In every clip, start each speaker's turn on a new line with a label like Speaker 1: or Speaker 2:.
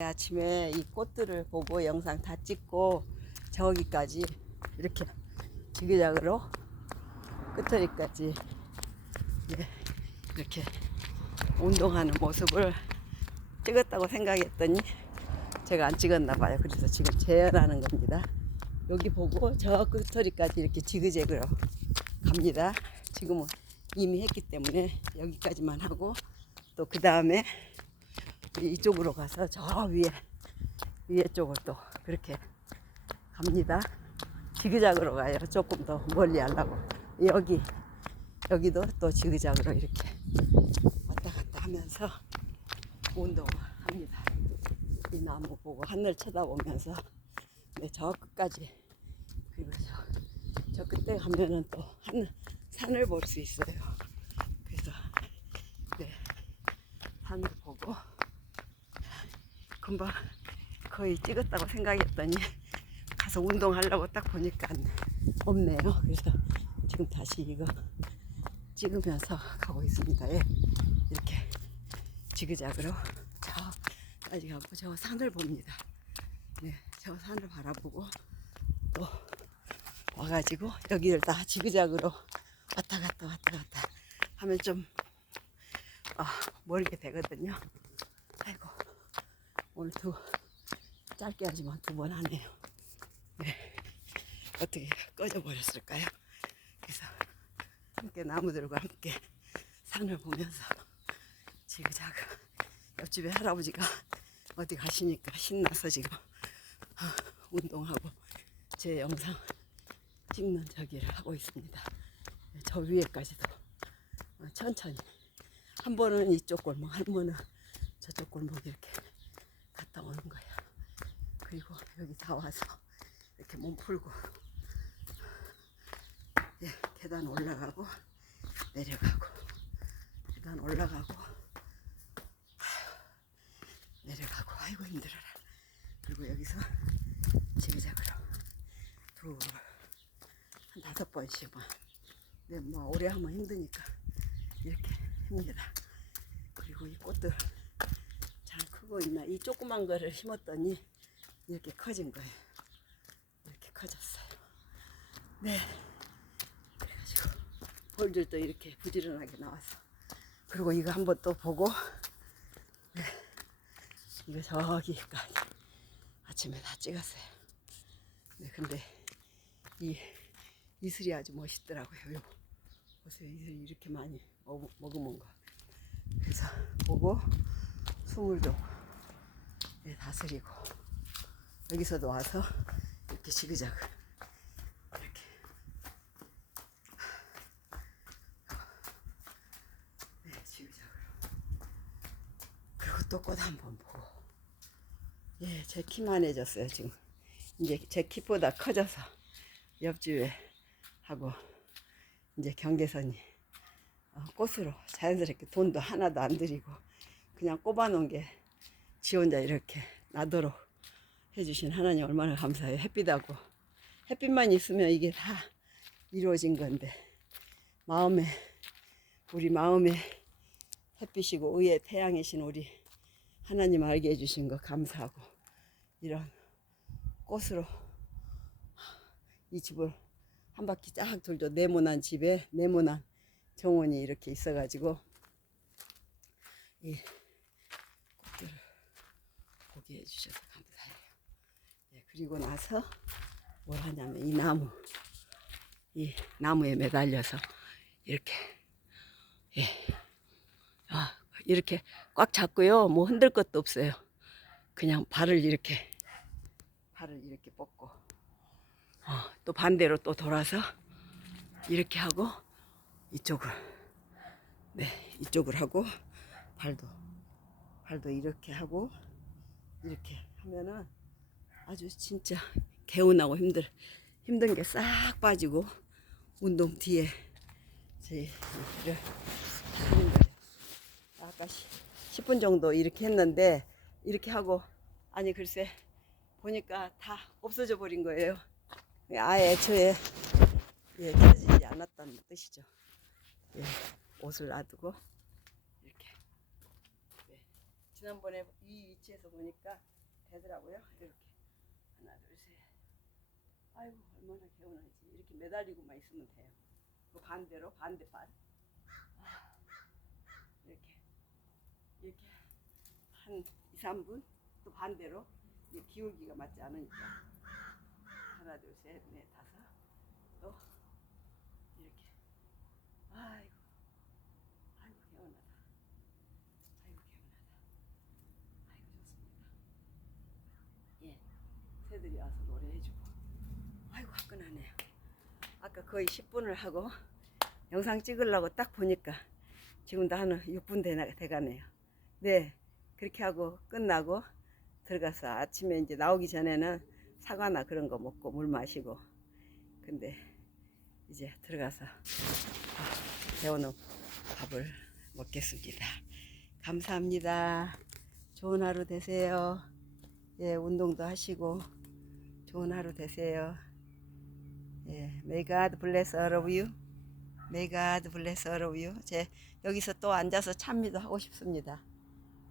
Speaker 1: 아침에 이 꽃들을 보고 영상 다 찍고 저기까지 이렇게 지그작으로 끝터리까지 예, 이렇게 운동하는 모습을 찍었다고 생각했더니 제가 안 찍었나 봐요. 그래서 지금 재현하는 겁니다. 여기 보고 저 끝터리까지 이렇게 지그재그로 갑니다. 지금은 이미 했기 때문에 여기까지만 하고 또 그 다음에 이쪽으로 가서 저 위에 위에 쪽을 또 그렇게 갑니다. 지그작으로 가요. 조금 더 멀리 하려고 여기 여기도 또 지그작으로 이렇게 왔다 갔다 하면서 운동을 합니다. 이 나무 보고 하늘 쳐다보면서 네, 저 끝까지 그리고 저, 저 끝에 가면은 또 하늘 산을 볼 수 있어요. 그래서 네 산을 보고 금방 거의 찍었다고 생각했더니 가서 운동하려고 딱 보니까 없네요. 그래서 지금 다시 이거 찍으면서 가고 있습니다. 예. 이렇게 지그작으로 저까지 가고 저 산을 봅니다. 네, 저 산을 바라보고 또 와가지고 여기를 다 지그작으로 왔다 갔다 왔다 갔다 하면 좀 아, 멀게 되거든요. 오늘 두 짧게 하지만 두 번 하네요. 네. 어떻게 꺼져 버렸을까요? 그래서 함께 나무들과 함께 산을 보면서 지그자그 옆집에 할아버지가 어디 가시니까 신나서 지금 아, 운동하고 제 영상 찍는 저기를 하고 있습니다. 저 위에까지도 어, 천천히 한 번은 이쪽 골목 한 번은 저쪽 골목 이렇게 오는 거예요. 그리고 여기 다 와서 이렇게 몸 풀고 예, 계단 올라가고 내려가고 계단 올라가고 내려가고 아이고 힘들어라. 그리고 여기서 지그작으로 둘한 다섯 번씩만 네, 뭐 오래 하면 힘드니까 이렇게 합니다. 그리고 이 꽃들 잘 크고 있나 이 조그만 거를 심었더니 이렇게 커진 거예요. 이렇게 커졌어요. 네. 그래가지고 벌들도 이렇게 부지런하게 나와서 그리고 이거 한번 또 보고 네. 이거 저기까지 아침에 다 찍었어요. 네, 근데 이 이슬이 아주 멋있더라고요. 요 보세요, 이슬이 이렇게 많이 먹, 먹으면 거. 그래서 보고 숨을 좀 네, 다스리고. 여기서도 와서 이렇게 지그자그. 이렇게. 네, 지그자그로. 그리고 또 꽃 한 번 보고. 예, 제 키만 해졌어요 지금. 이제 제 키보다 커져서 옆집에 하고 이제 경계선이 어, 꽃으로 자연스럽게 돈도 하나도 안 들이고 그냥 꼽아놓은 게 지 혼자 이렇게 나도록 해주신 하나님 얼마나 감사해요. 햇빛하고 햇빛만 있으면 이게 다 이루어진 건데 마음에 우리 마음에 햇빛이고 의의 태양이신 우리 하나님 알게 해주신 거 감사하고 이런 꽃으로 이 집을 한 바퀴 쫙 돌죠. 네모난 집에 네모난 정원이 이렇게 있어가지고 이 꽃들을 보게 해주셔서 감사해요. 예, 그리고 나서 뭘 하냐면 이 나무 이 나무에 매달려서 이렇게 예, 아, 이렇게 꽉 잡고요. 뭐 흔들 것도 없어요. 그냥 발을 이렇게 발을 이렇게 뻗고 어, 또 반대로 또 돌아서 이렇게 하고 이쪽을 네 이쪽을 하고 발도 발도 이렇게 하고 이렇게 하면은 아주 진짜 개운하고 힘들 힘든 게 싹 빠지고 운동 뒤에 제 일을 하는 거예요. 아까 10분 정도 이렇게 했는데 이렇게 하고 아니 글쎄 보니까 다 없어져 버린 거예요. 아예 애초에 예, 켜지지 않았다는 뜻이죠. 예, 옷을 놔두고 지난번에 이 위치에서 보니까 되더라고요. 이렇게 하나 둘 셋. 아이고 얼마나 개운하지. 이렇게 매달리고만 있으면 돼요. 그 반대로 반대 반. 아, 이렇게 이렇게 한 2, 3분 또 반대로 이 기울기가 맞지 않으니까 하나 둘 셋 넷 다섯 또 이렇게 아이고 개운하다 아이고 개운하다 아이고 좋습니다 예 새들이 와서 노래해주고 아이고 화끈하네요 아까 거의 10분을 하고 영상 찍으려고 딱 보니까 지금도 한 6분 돼, 돼가네요 네 그렇게 하고 끝나고 들어가서 아침에 이제 나오기 전에는 사과나 그런 거 먹고 물 마시고 근데 이제 들어가서 아, 데워놓은 밥을 먹겠습니다. 감사합니다. 좋은 하루 되세요. 예, 운동도 하시고 좋은 하루 되세요. 예, May God bless all of you. May God bless all of you. 제 여기서 또 앉아서 찬미도 하고 싶습니다.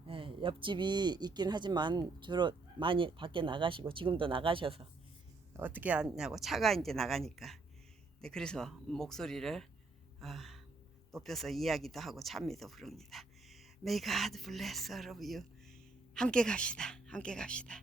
Speaker 1: 예, 옆집이 있긴 하지만 주로 많이 밖에 나가시고 지금도 나가셔서 어떻게 하냐고 차가 이제 나가니까 네, 그래서 목소리를 아, 높여서 이야기도 하고 찬미도 부릅니다. May God bless all of you. 함께 갑시다. 함께 갑시다.